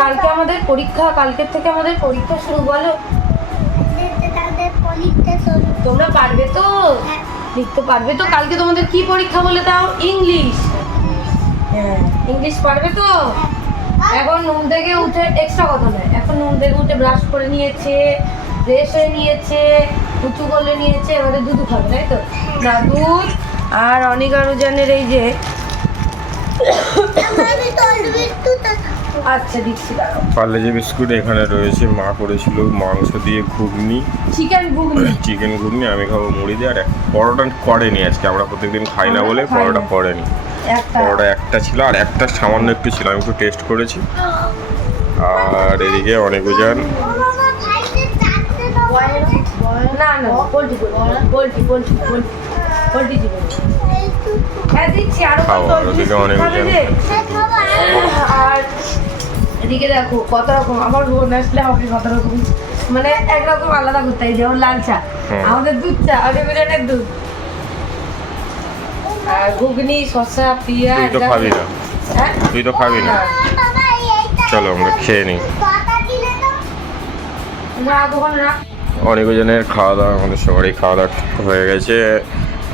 কালকে আমাদের পরীক্ষা, কালকের থেকে আমাদের পরীক্ষা শুরু। বলো তোমরা পারবে তো? লিখতে পারবে তো? কালকে তোমাদের কি পরীক্ষা বলে দাও? ইংলিশ। হ্যাঁ, ইংলিশ পারবে তো? এখন ঘুম থেকে উঠে, এক্সট্রা কথা নয়, এখন ঘুম থেকে উঠে ব্রাশ করে নিয়েছে, ফ্রেশ হয়ে নিয়েছে, উঁচু করে নিয়েছে, এবারে দুধ খাবে, তাই তো? না, দুধ আর অনিকানুজানের এই যে আচ্ছা দিচ্ছি, দাঁড়াও। পার্লেজি বিস্কুট এখানে রয়েছে, মা করেছিল মাংস দিয়ে ঘুগনি, চিকেন ঘুগনি। আমি খাবো মুড়ি দিয়ে। আর পরোটা করেনি আজকে, আমরা প্রত্যেকদিন খাই না বলে পরোটা করেনি। পরোটা একটা ছিল, আর একটা সামান্য একটু ছিল, আমি একটু টেস্ট করেছি। আর এদিকে অনেক ওজন না না poultry poultry poultry poultry chicken. হ্যাঁ দিচ্ছি, আরো ওদিকে অনেক ওজন। আর এদিকে দেখো কত রকম, আমার বোন আসলে আমাকে কত রকম, মানে একরকম আলাদা করতে হয়। যেমন লাল চা, আমাদের দুধ চা, অনেক দুধ, আর ঘুগনি, শসা, পেঁয়াজ। তুই তো খাবি না, তুই তো খাবি না। চলো আমরা খেয়ে নিই। অনেক ওজনের খাওয়া দাওয়া, আমাদের সবারই খাওয়া দাওয়া হয়ে গেছে।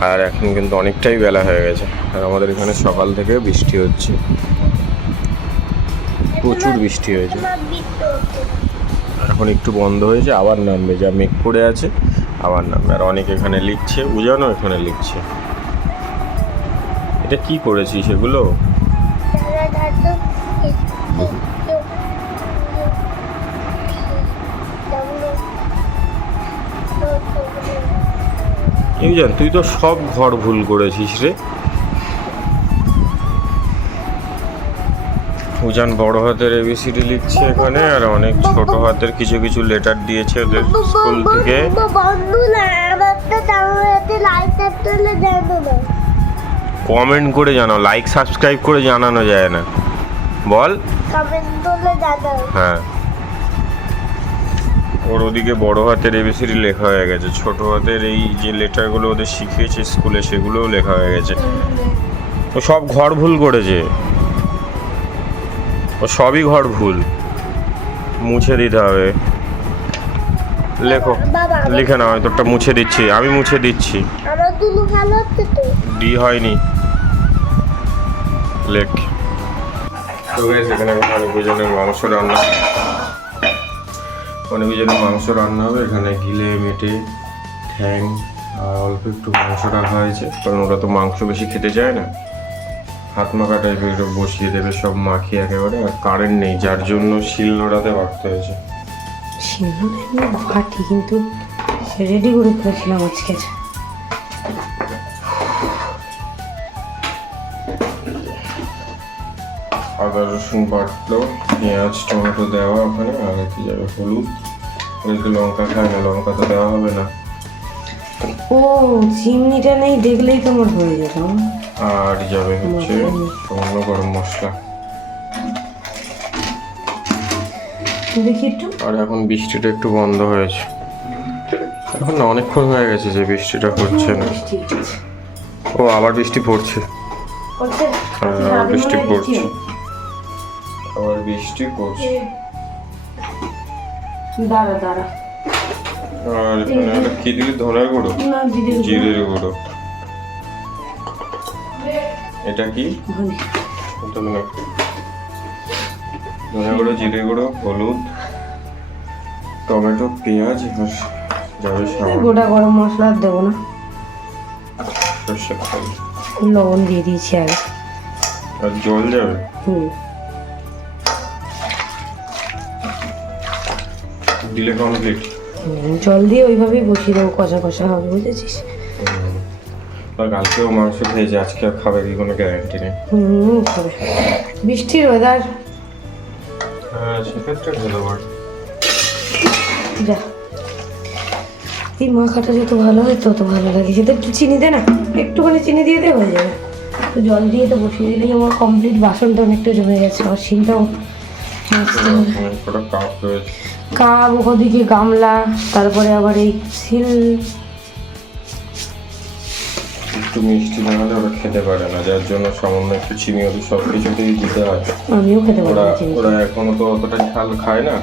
আর এখন কিন্তু অনেকটাই বেলা হয়ে গেছে। আর আমাদের এখানে সকাল থেকে বৃষ্টি হচ্ছে, প্রচুর বৃষ্টি হয়েছে। এখন একটু বন্ধ হয়েছে, আবার নামবে, যা মেঘ করে আছে আবার নামবে। আর অনেক এখানে লিখছে, উজানও এখানে লিখছে। এটা কি করেছিস এগুলো? উজান, তুই তো সব ঘর ভুল করেছিস রে। উজান বড় হাতের এবিসিডি লিখছে এখানে, আর অনেক ছোট হাতের কিছু কিছু লেটার দিয়েছে ওদের স্কুল থেকে। কমেন্ট করে জানাও, লাইক সাবস্ক্রাইব করে জানানো যায় না? বল। হ্যাঁ, ওর ওদিকে বড় হাতের এবিসিডি লেখা হয়ে গেছে, ছোট হাতের এই যে লেটারগুলো ওদের শিখিয়েছে স্কুলে সেগুলোও লেখা হয়ে গেছে। ও সব ঘর ভুল করেছে, ও সবই ঘর ভুল, মুছে দিতে হবে। লেখো, লিখে নাও। তোরটা মুছে দিচ্ছি, আমি মুছে দিচ্ছি। ডি হয়নি, লেখ। তো গাইস, এখানে অনেক ওজনের মাংস রান্না, অনেক ওজনের মাংস রান্না হবে। এখানে গিলে মেটে ঠ্যাং আর অল্প একটু মাংস রাখা হয়েছে, কারণ ওরা তো মাংস বেশি খেতে চায় না। হাত মাখা টাইপের একটু বসিয়ে দেবে, সব মাখিয়ে একেবারে। আর কারেন্ট নেই, যার জন্য শিলনোড়াতে বাটতে হয়েছে। শিলনোড়ায় বাটি, কিন্তু রেডি করে ফেলেছিলাম আজকে। আদা রসুন বাটলো, পেঁয়াজ টমেটো দেওয়া ওখানে। আর কি যাবে হলুদ, ওদেরকে লঙ্কা খায় না, লঙ্কা তো দেওয়া হবে না। ও চিমনিটা নেই, দেখলেই তোমার হয়ে যেত। আর যাবে হচ্ছে সামান্য গরম মশলা। দেখি একটু। আর এখন বৃষ্টিটা একটু বন্ধ হয়েছে, এখন না অনেকক্ষণ হয়ে গেছে যে বৃষ্টিটা হচ্ছে না। ও আবার বৃষ্টি পড়ছে, হ্যাঁ বৃষ্টি পড়ছে, আবার বৃষ্টি পড়ছে। দাঁড়া দাঁড়া। আর এখানে কি দিলি? ধনের গুঁড়ো, জিরের গুঁড়ো। এটা কি? ধনের গুঁড়ো, জিরে গুঁড়ো, হলুদ, টমেটো, পেঁয়াজ, যাবে গোটা গরম মশলা দেবো না, সর্ষের তেল, লবণ দিয়ে দিয়েছি আগে। আর জল যাবে। দিলে কমপ্লিট। জল দিয়ে ওইভাবেই বসিয়ে দেবো, কষা কষা হবে, বুঝেছিস? কালকেও মাংস খেয়েছে, আজকে খাবে কি কোনো গ্যারান্টি নেই। খাবে, বৃষ্টির ওয়েদার। হ্যাঁ সেক্ষেত্রে খেতে পারে। যা, এই মাখাটা যত ভালো হয় তত ভালো লাগে। সেটা একটু চিনি দে না, একটুখানি চিনি দিয়ে দে, হয়ে যাবে। তো জল দিয়ে তো বসিয়ে দিলেই আমার কমপ্লিট। বাসনটা অনেকটা জমে গেছে, আর শিলটাও কাপ, ওদিকে গামলা, তারপরে আবার এই শিল। একটু মিষ্টি না হলে ওরা খেতে পারে না, যার জন্য সামান্য একটু চিনি ওদের সব কিছুতেই দিতে হয়। আমিও খেতে পারি ওরা না চিনি। ওরা এখনো তো অতটা ঝাল খায় না,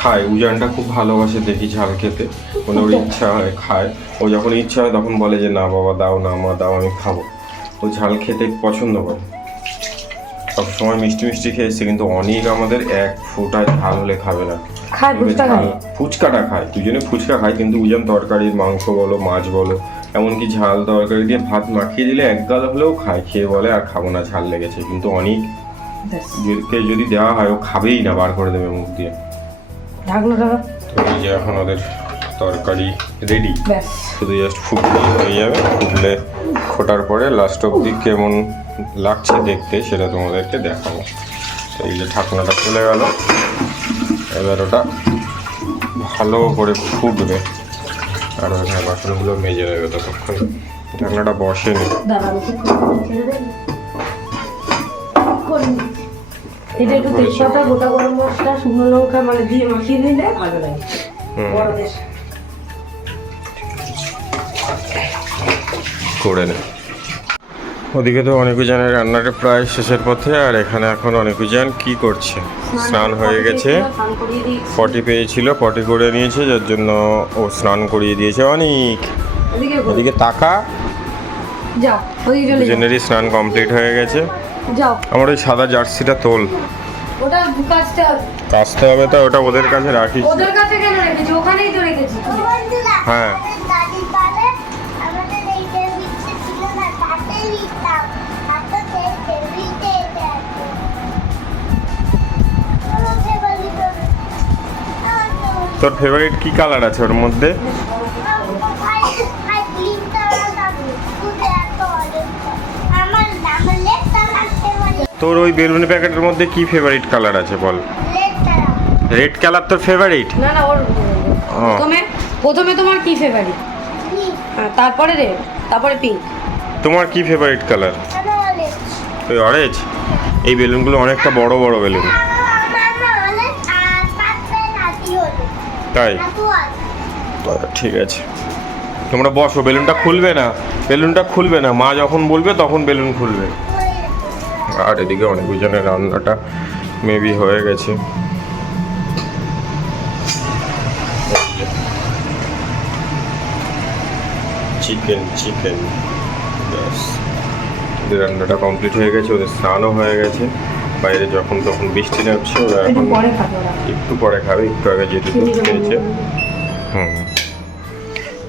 খায় উজানটা খুব ভালোবাসে দেখি ঝাল খেতে, মানে ওর ইচ্ছা হয় খায়, ও যখন ইচ্ছা হয় তখন বলে যে না বাবা দাও, না মা দাও, আমি খাবো। ও ঝাল খেতে পছন্দ করে, সবসময় মিষ্টি মিষ্টি খেয়েছে, কিন্তু অনেক আমাদের এক ফোঁটা ঝাল হলে খাবে না। খায় ফুচকা খায়, ফুচকাটা খায়, দুজনে ফুচকা খায়, কিন্তু উজান তরকারির মাংস বলো মাছ বলো এমনকি ঝাল তরকারি দিয়ে ভাত মাখিয়ে দিলে এক গাল হলেও খায়, খেয়ে বলে আর খাবো না ঝাল লেগেছে। কিন্তু অনেক যদি দেওয়া হয় ও খাবেই না, বার করে দেবে মুখ দিয়ে। ঢাকনাটা তো এই যে এখন ওদের তরকারি রেডি, ব্যাস শুধু জাস্ট ফুটলে হয়ে যাবে। ফুটলে ফোটার পরে লাস্ট অবধি কেমন লাগছে দেখতে সেটা তোমাদেরকে দেখাবো। তো এই যে ঢাকনাটা খুলে গেল, এবার ওটা ভালো করে ফুটবে আর ওখানে বাসনগুলো মেজে নেবে ততক্ষণ। ঢাকনাটা বসেনি, এটা একটু তেজপাতা, গোটা গরম মশলা, শুকনো লঙ্কা মানে দিয়ে মাখিয়ে নিলে ভালো লাগে বড়দের। করে নে। ওদিকে তো অনেকুজানের রান্নাটা প্রায় শেষের পথে, আর এখানে এখন অনেকুজান কি করছে, স্নান হয়ে গেছে, পটি পেয়েছিল, পটি করে নিয়েছে, যার জন্য ও স্নান করিয়ে দিয়েছে অনেক। ওদিকে তাকা, যাও ওই চলে যাও, দুজনেরই স্নান কমপ্লিট হয়ে গেছে। যাও আমার ওই সাদা জার্সিটা তোল, ওটা কাচতে হবে, কাচতে হবে, তা ওটা ওদের কাছে রাখিস। ওদের কাছে কেন রেখেছি, ওখানেই তো রেখেছি। হ্যাঁ তোর ফেভারিট কি কালার আছে ওর মধ্যে? তোর ওই বেলুন প্যাকেটের মধ্যে কি ফেভারিট কালার আছে বল? রেড কালার তোর ফেভারিট? না না, ওর প্রথমে তোমার কি ফেভারিট, তারপরে রেড, তারপরে পিঙ্ক। তোমার কি ফেভারিট কালার? ওই অরেঞ্জ। এই বেলুনগুলো অনেকটা বড় বড় বেলুন, তাই? ঠিক আছে, তোমরা বসো, বেলুনটা খুলবে না, বেলুনটা খুলবে না, মা যখন বলবে তখন বেলুন খুলবে। আর এদিকে অনেকজনের রান্নাটা মেবি হয়ে গেছে। চিকেন ব্যাস, ওদের রান্নাটা কমপ্লিট হয়ে গেছে, ওদের স্নানও হয়ে গেছে। বাইরে যখন তখন বৃষ্টি নামছে, ওরা এখন একটু পরে খাবে, একটু আগে যেহেতু দুধ খেয়েছে।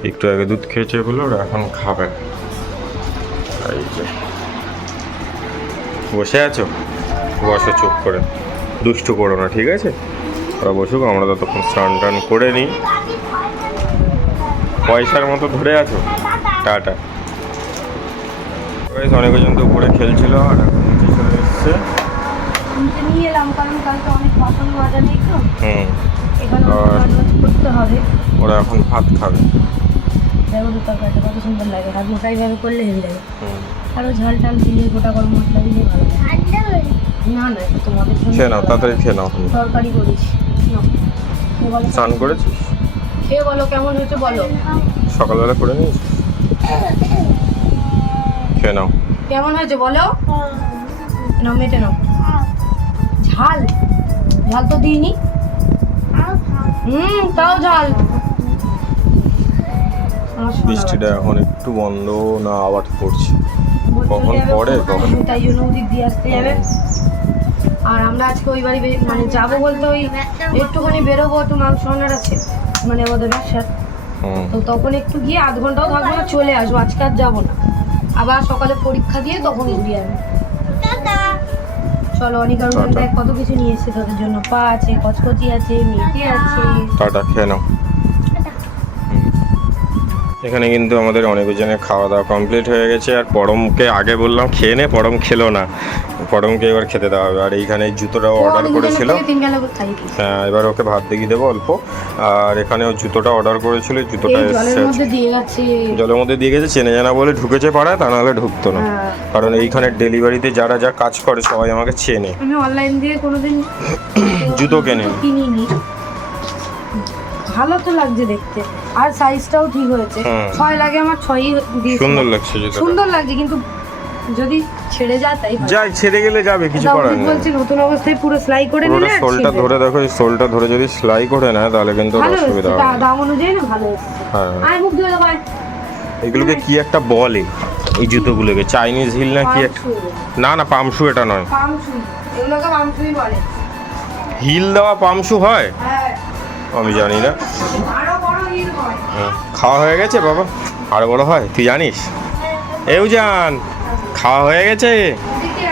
একটু আগে দুধ খেয়েছে বলে ওরা এখন খাবে। এই যে বসে আছো, বসো চুপ করে, দুষ্টু করো না, ঠিক আছে? ওরা বসুক, আমরা ততক্ষণ স্নান টান করে নিই। পয়সার মতো ধরে আছো, টাটা। অনেকজন তো উপরে খেলছিল, আর এখন নিচে চলে এসছে। নিয়ে এলাম কারণ কালকে অনেক বাসন মাজা নেই তো, এখানে করতে হবে। ওরা এখন ভাত খাবে। দেখো তো তরকারিটা কত সুন্দর লাগে, হাত মোটাই ভাবে করলে হেভি লাগে। আরো ঝাল টাল দিলে, গোটা গরম মশলা দিলে ভালো লাগে। না না, তোমাদের জন্য খেয়ে নাও, তাড়াতাড়ি খেয়ে নাও। তরকারি করেছি, স্নান করেছিস? খেয়ে বলো কেমন হয়েছে বলো। সকালবেলা করে নিয়েছিস? খেয়ে নাও। কেমন হয়েছে বলো, নাও মেটে নাও। ঝাল ঝাল তো দিইনি, তাও ঝাল। বৃষ্টিটা এখন একটু বন্ধ না, আবার পড়ছে, কখন পড়ে কখন। তাই জন্য ওদিক দিয়ে আসতে যাবে। আর আমরা আজকে ওই বাড়ি মানে যাবো বলতে ওই একটুখানি বেরোবো, একটু মাংস আনার আছে মানে আমাদের ব্যবসার, তো তখন একটু গিয়ে আধ ঘন্টাও থাকবো না, চলে আসবো। আজকে আর যাবো না, আবার সকালে পরীক্ষা দিয়ে তখন ঘুরিয়ে আসবো। চলো, অনেক আর কত কিছু নিয়ে এসছে তোদের জন্য, পা আছে, কচকচি আছে, মেথি আছে। টাটা, খেয়ে নাও। এখানে কিন্তু আমাদের অনেকজনের খাওয়া দাওয়া কমপ্লিট হয়ে গেছে। আর পরমকে আগে বললাম খেয়ে নে, পরম খেলো না, পরমকে এবার খেতে দেওয়া হবে। আর এইখানে জুতোটাও অর্ডার করেছিল, হ্যাঁ এবার ওকে ভাত দেখিয়ে দেবো অল্প। আর এখানে ও জুতোটা অর্ডার করেছিল, জুতোটা এসছে, জলের মধ্যে দিয়ে গেছে, চেনে জানা বলে ঢুকেছে পাড়ায়, তা নাহলে ঢুকতো না। কারণ এইখানে ডেলিভারিতে যারা যা কাজ করে সবাই আমাকে চেনে। আমি অনলাইন দিয়ে কোনোদিন জুতো কিনিনি, ভালো তো লাগছে দেখতে, আর সাইজটাও ঠিক হয়েছে। 6 লাগে আমার, 6ই দিয়েছি। সুন্দর লাগছে জুতোটা, সুন্দর লাগছে, কিন্তু যদি ছেড়ে যায় তাই ভালো। যাই ছেড়ে গেলে যাবে, কিছু করার নেই। বলছি নতুন অবস্থায় পুরো সেলাই করে পুরো নিলে সোলটা ধরে দেখো, এই সোলটা ধরে যদি সেলাই করে নেয় তাহলে কিন্তু ভালো অসুবিধা হচ্ছে, হবে। দাম অনুযায়ী না ভালো হচ্ছে। হ্যাঁ, আয় মুখ ধুয়ে দাও, আয়। এগুলোকে কি একটা বলে এই জুতোগুলোকে, চাইনিজ হিল না কি একটা? না না, পামশু এটা নয়। পামশু, এগুলোকে পামশুই বলে। হিল দেওয়া পামশু হয়? হ্যাঁ, আমি জানি না। আরো বড় হিল হয়। খাওয়া হয়ে গেছে বাবা? আরো বড় হয় তুই জানিস? এও জান, খাওয়া হয়ে গেছে?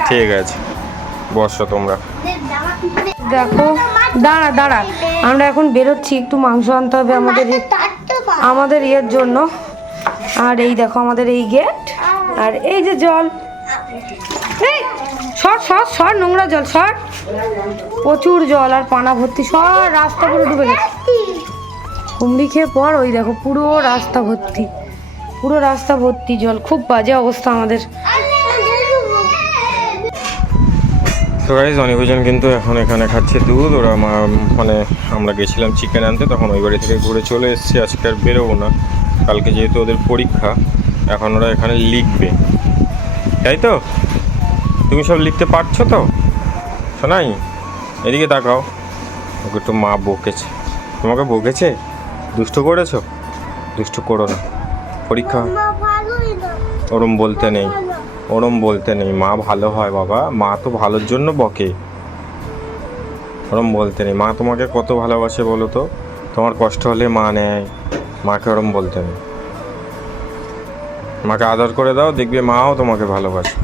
ঠিক আছে, বসো তোমরা। দেখো, দাঁড়া দাঁড়া, আমরা এখন বেরোচ্ছি, একটু মাংস আনতে হবে আমাদের ইয়ের জন্য। আর এই দেখো আমাদের এই গেট, আর এই যে জল, এই সর সর সর, নোংরা জল সর, প্রচুর জল আর পানা ভর্তি, সর, রাস্তা পুরো ডুবে গেছে। কুমড়ি খেয়ে পর, ওই দেখো পুরো রাস্তা ভর্তি, পুরো রাস্তা ভর্তি জল, খুব বাজে অবস্থা আমাদের। তো গাইজ অনেকজন কিন্তু এখন এখানে খাচ্ছে দুধ। ওরা মানে আমরা গেছিলাম চিকেন আনতে, তখন ওই বাড়ি থেকে ঘুরে চলে এসেছি। আজকে আর বেরোবো না, কালকে যেহেতু ওদের পরীক্ষা। এখন ওরা এখানে লিখবে, তাই তো? তুমি সব লিখতে পারছো তো শোনাই? এদিকে তাকাও, ওকে একটু মা বকেছে। তোমাকে বকেছে? দুষ্টু করেছো? দুষ্টু করো না, পরীক্ষা। ওরম বলতে নেই, ওরম বলতে নেই, মা ভালো হয় বাবা, মা তো ভালোর জন্য বকে। ওরম বলতে নেই, মা তোমাকে কত ভালোবাসে বলো তো, তোমার কষ্ট হলে মা নেয়, মাকে ওরম বলতে নেই। মাকে আদর করে দাও, দেখবে মাও তোমাকে ভালোবাসে।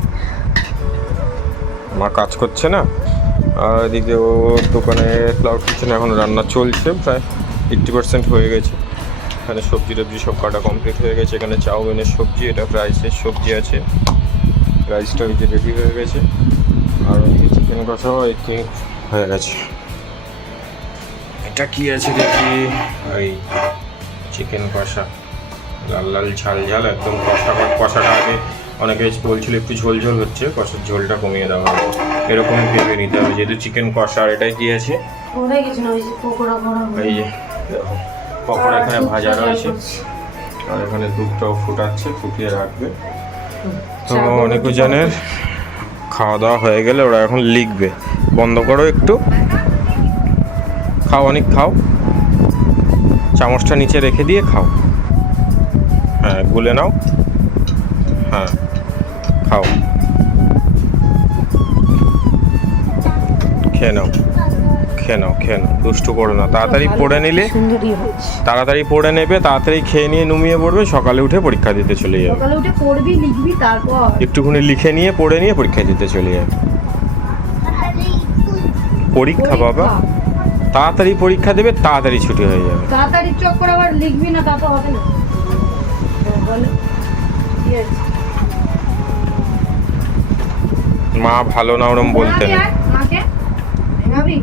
মা কাজ করছে না, আর এদিকে ও দোকানে ক্লাউড কিচেনে এখন রান্না চলছে, প্রায় 80% হয়ে গেছে। এখানে সবজি টবজি সব কাটা কমপ্লিট হয়ে গেছে। এখানে চাউমিনের সবজি, এটা রাইসের সবজি আছে, রাইসটা এই যে রেডি হয়ে গেছে। আর এই চিকেন কষাও আই থিঙ্ক হয়ে গেছে। এটা কি আছে দেখি, এই চিকেন কষা, লাল লাল ঝাল ঝাল একদম কষা। কষাটা আগে অনেকে বলছিল একটু ঝোল ঝোল হচ্ছে, কষার ঝোলটা কমিয়ে দেওয়া হবে, এরকম ভেবে নিতে হবে। যেহেতু চিকেন কষা, আর এটাই কি আছে, এই যে দেখো পকোড়া এখানে ভাজা রয়েছে, আর এখানে দুধটাও ফুটাচ্ছে, ফুটিয়ে রাখবে। তো অনেকজনের খাওয়া দাওয়া হয়ে গেলে ওরা এখন লিখবে। বন্ধ করো একটু, খাও, অনেক খাও, চামচটা নিচে রেখে দিয়ে খাও। হ্যাঁ, গুলে নাও, হ্যাঁ খাও, খেয়ে নাও, খেয়ে নাও, খেয়ে নাও, দুষ্টু করো না। তাড়াতাড়ি পড়ে নিলে, তাড়াতাড়ি পড়ে নেবে, তাড়াতাড়ি খেয়ে নিয়ে নুমিয়ে পড়বে, সকালে উঠে পরীক্ষা দিতে চলে যাবে। সকালে উঠে পড়বি, লিখবি, তারপর একটুখানি লিখে নিয়ে পড়ে নিয়ে পরীক্ষা দিতে চলে যাবে। পরীক্ষা বাবা, তাড়াতাড়ি পরীক্ষা দেবে, তাড়াতাড়ি ছুটি হয়ে যাবে। তাড়াতাড়ি চক করে আবার লিখবি না, তা তো হবে না। মা ভালো না ওরম বলতে নেই। মাকে ভেঙাবি,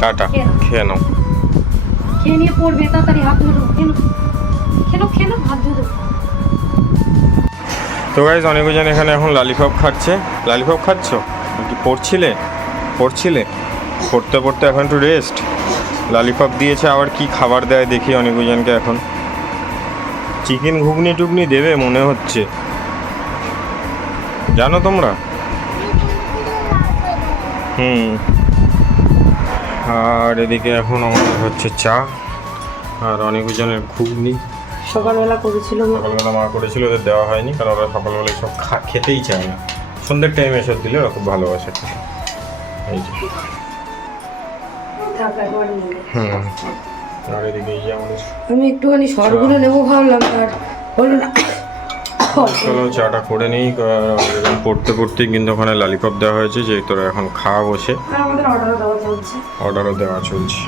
টাটা, খেয়ে নাও। খেয়ে নিয়ে পড়বে, তাড়াতাড়ি হাত ধুয়ে দেবো, খেলো হাত ধুয়ে দেবো। তো গাইজ অনেকজন এখানে এখন লালিপপ খাচ্ছে। লালিপপ খাচ্ছ কি? পড়ছিলে? পড়তে পড়তে এখন একটু রেস্ট। লালিপপ দিয়েছে, আবার কি খাবার দেয় দেখি অনেকজনকে। এখন চিকেন ঘুগনি টুগনি দেবে মনে হচ্ছে, জানো তোমরা? আর এদিকে এখন আমাদের হচ্ছে চা, আর অনেকজনের ঘুগনি। সকালবেলা করেছিল, সকালবেলা মা করেছিল, ওদের দেওয়া হয়নি, কারণ ওরা সকালবেলা সব খেতেই চায় না। সন্ধ্যের টাইমে এসব দিলে ওরা খুব ভালোবাসে। এই যে আর এদিকে এই যে আমাদের, আমি একটুখানি সরগুলো নেবো ভাবলাম, আর হলো না। চলো চাটা করে নিই। এরকম পড়তে পড়তেই কিন্তু ওখানে লালিপপ দেওয়া হয়েছে, যে তোরা এখন খাওয়া বসে। আমাদের অর্ডারও দেওয়া চলছে।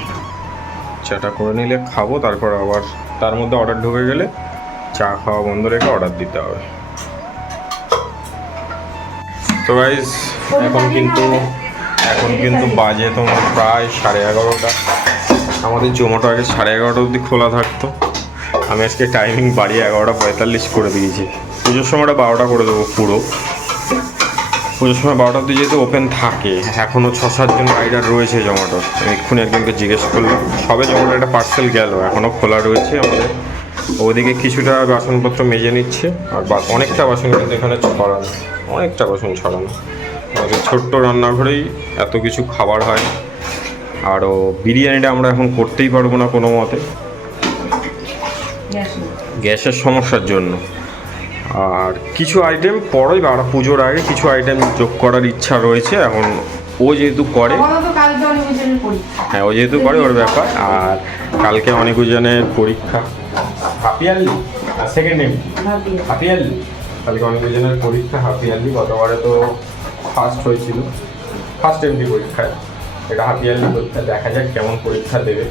চাটা করে নিলে খাবো, তারপর আবার তার মধ্যে অর্ডার ঢুকে গেলে চা খাওয়া বন্ধ রেখে অর্ডার দিতে হবে। তো গাইজ এখন কিন্তু বাজে তোমার প্রায় 11:30। আমাদের জোম্যাটো আগে 11:30 অবধি খোলা থাকতো, আমি আজকে টাইমিং বাড়িয়ে 11:45 করে দিয়েছি। পুজোর সময়টা 12টা করে দেবো পুরো। পুজোর সময় 12টা অবধি যেহেতু ওপেন থাকে, এখনও 6-7 জন রাইডার রয়েছে জোম্যাটোর। আমি এক্ষুনি একজনকে জিজ্ঞেস করলাম, সবে জোম্যাটোর একটা পার্সেল গেল, এখনও খোলা রয়েছে আমাদের। ওদিকে কিছুটা বাসনপত্র মেজে নিচ্ছে, আর অনেকটা বাসন কিন্তু এখানে ছড়ানো, অনেকটা বাসন ছড়ানো। আমাদের ছোট্ট রান্নাঘরেই এত কিছু খাবার হয়। আরও বিরিয়ানিটা আমরা এখন করতেই পারবো না কোনো মতে, গ্যাসের সমস্যার জন্য। আর কিছু আইটেম পরেই বা পুজোর আগে কিছু আইটেম যোগ করার ইচ্ছা রয়েছে। এখন ও যেহেতু করে, হ্যাঁ ও যেহেতু করে ওর ব্যাপার। আর কালকে অনেকজনের পরীক্ষা, হাফ ইয়ারলি সেকেন্ড এম হাফ ইয়ারলি, কালকে অনেকজনের পরীক্ষা হাফ ইয়ারলি। গতবারে তো ফার্স্ট হয়েছিল, ফার্স্ট এমডি পরীক্ষায়, এটা হাফ ইয়ারলি পরীক্ষা। দেখা যাক কেমন পরীক্ষা দেবে।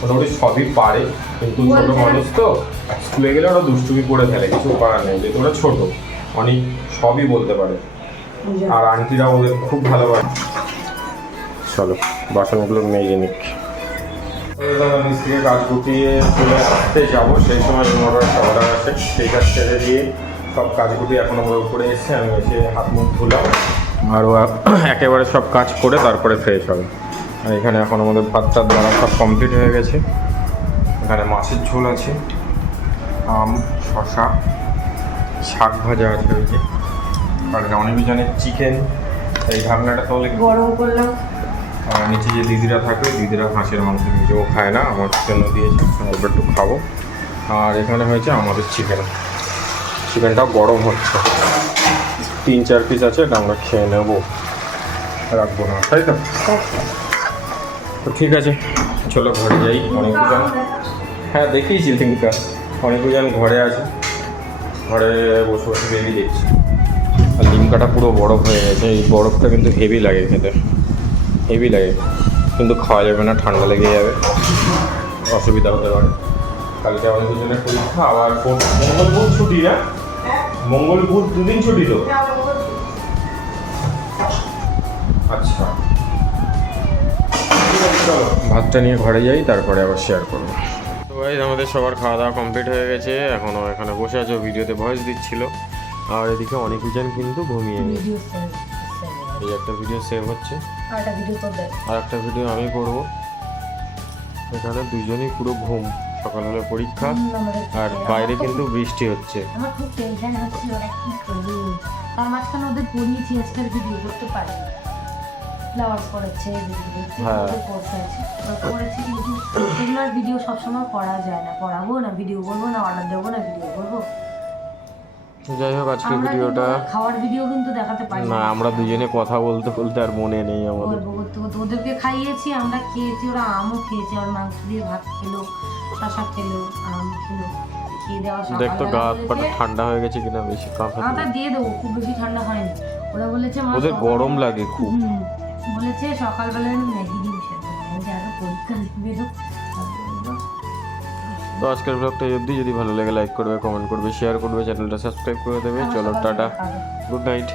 মোটামুটি সবই পারে, কিন্তু ছোটো মানুষ তো, স্কুলে গেলে ওরা দুষ্টুমি করে ফেলে, কিছু করার নেই, যেহেতু ওরা ছোটো। অনেক সবই বলতে পারে, আর আন্টিরা ওদের খুব ভালোবাসে। চলো বাসনগুলো মেজে নিক। নিচ থেকে কাজ গুটিয়ে চলে আসতে যাবো, সেই সময় মোটর একটা অর্ডার আছে, সেই কাজ ছেড়ে দিয়ে সব কাজ গুটিয়ে এখন আমার উপরে এসে আমি এসে হাত মুখ ধুলাম, আর ও একেবারে সব কাজ করে তারপরে ফ্রেশ হবে। আর এখানে এখন আমাদের ভাতটা দ্বারা সব কমপ্লিট হয়ে গেছে। এখানে মাছের ঝোল আছে, আম, শশা, শাক ভাজা আছে ওই যে, আর অনেক জানে চিকেন। এই ঢাকনাটা তাহলে গরম করলাম। আর নিচে যে দিদিরা থাকে, দিদিরা হাঁসের মাংস নিচে ও খায় না, আমার জন্য দিয়েছে, অল্প একটু খাবো। আর এখানে হয়েছে আমাদের চিকেনটাও গরম হচ্ছে, 3-4 পিস আছে, এটা আমরা খেয়ে নেবো, রাখবো না, তাই তো? তো ঠিক আছে, চলো ঘরে যাই। অনেকজন, হ্যাঁ দেখিয়েছি লিঙ্কটা, অনেকজন ঘরে আছে, ঘরে বসে বসে বেরিয়ে দেখছি। আর লিমকাটা পুরো বরফ হয়ে গেছে, এই বরফটা কিন্তু হেভি লাগে খেতে, হেভি লাগে, কিন্তু খাওয়া যাবে না, ঠান্ডা লেগে যাবে, অসুবিধা হতে পারে। কালকে আমাদের দুজনের পরীক্ষা, আবার মঙ্গল বুধ ছুটি না? মঙ্গল বুধ 2 দিন ছুটি তো? আচ্ছা চলো ভাতটা নিয়ে ঘরে যাই, তারপরে আবার শেয়ার করবো। তো ভাই আমাদের সবার খাওয়া দাওয়া কমপ্লিট হয়ে গেছে, এখনও এখানে বসে আছে, ভিডিওতে ভয়েস দিচ্ছিল। আর এদিকে অনেকজন কিন্তু ঘুমিয়ে গেছে। এই একটা ভিডিও সেভ হচ্ছে, আর একটা ভিডিও আমি করব। এখানে দুজনেই পুরো ঘুম, সকাল হলে পরীক্ষা, আর বাইরে কিন্তু বৃষ্টি হচ্ছে। আমার খুব টেনশন হচ্ছিল, ওরা কি করবে, তার মাঝখানে ওদের পড়িয়েছি, আজকের ভিডিও করতে পারি, ফ্লাওয়ার্স করেছে, হ্যাঁ করেছি, কিন্তু এগুলোর ভিডিও সবসময় করা যায় না, করাবো না, ভিডিও করবো না, অর্ডার দেবো না, ভিডিও করবো। যাই হোক আজকের ভিডিওটা, খাওয়ার ভিডিও কিন্তু দেখাতে পারি না, আমরা দুজনে কথা বলতে বলতে আর মনে নেই আমাদের। ওদেরকে খাইয়েছি, আমরা খেয়েছি, ওরা আমও খেয়েছে, আর মাংস দিয়ে ভাত খেলো, শশা খেলো, আম খেলো, খেয়ে দেওয়া। দেখ তো গা হাত পাটা ঠান্ডা হয়ে গেছে কিনা, বেশি কাঁপা দিয়ে দেবো, খুব বেশি ঠান্ডা হয়নি। ওরা বলেছে ওদের গরম লাগে খুব, বলেছে সকালবেলায় ম্যাগি দিয়ে পরীক্ষা লিখবে। তো আজকের ব্লগটা এই অবধি। যদি ভালো লাগে লাইক করবে, কমেন্ট করবে, শেয়ার করবে, চ্যানেলটা সাবস্ক্রাইব করে দেবে। চলো টাটা, গুড নাইট।